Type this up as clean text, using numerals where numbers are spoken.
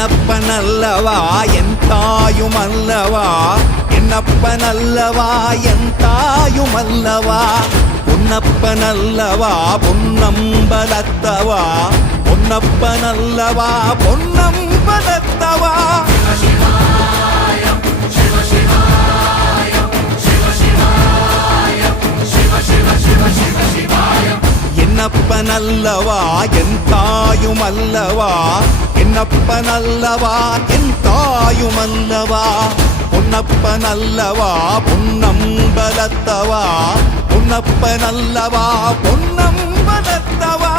என்னப்பனல்லவா என் தாயுமல்லவா, என்னப்பனல்லவா என் தாயுமல்லவா, பொன்னப்பனல்லவா பொன்னம்பலத்தவா, பொன்னப்பனல்லவா பொன்னம்பலத்தவா. என்னப்பனல்லவா என் தாயுமல்லவா, என்னப்பனல்லவா என் தாயுமல்லவா, பொன்னப்பனல்லவா பொன்னம்பலத்தவா, பொன்னப்பனல்லவா பொன்னம்பலத்தவா.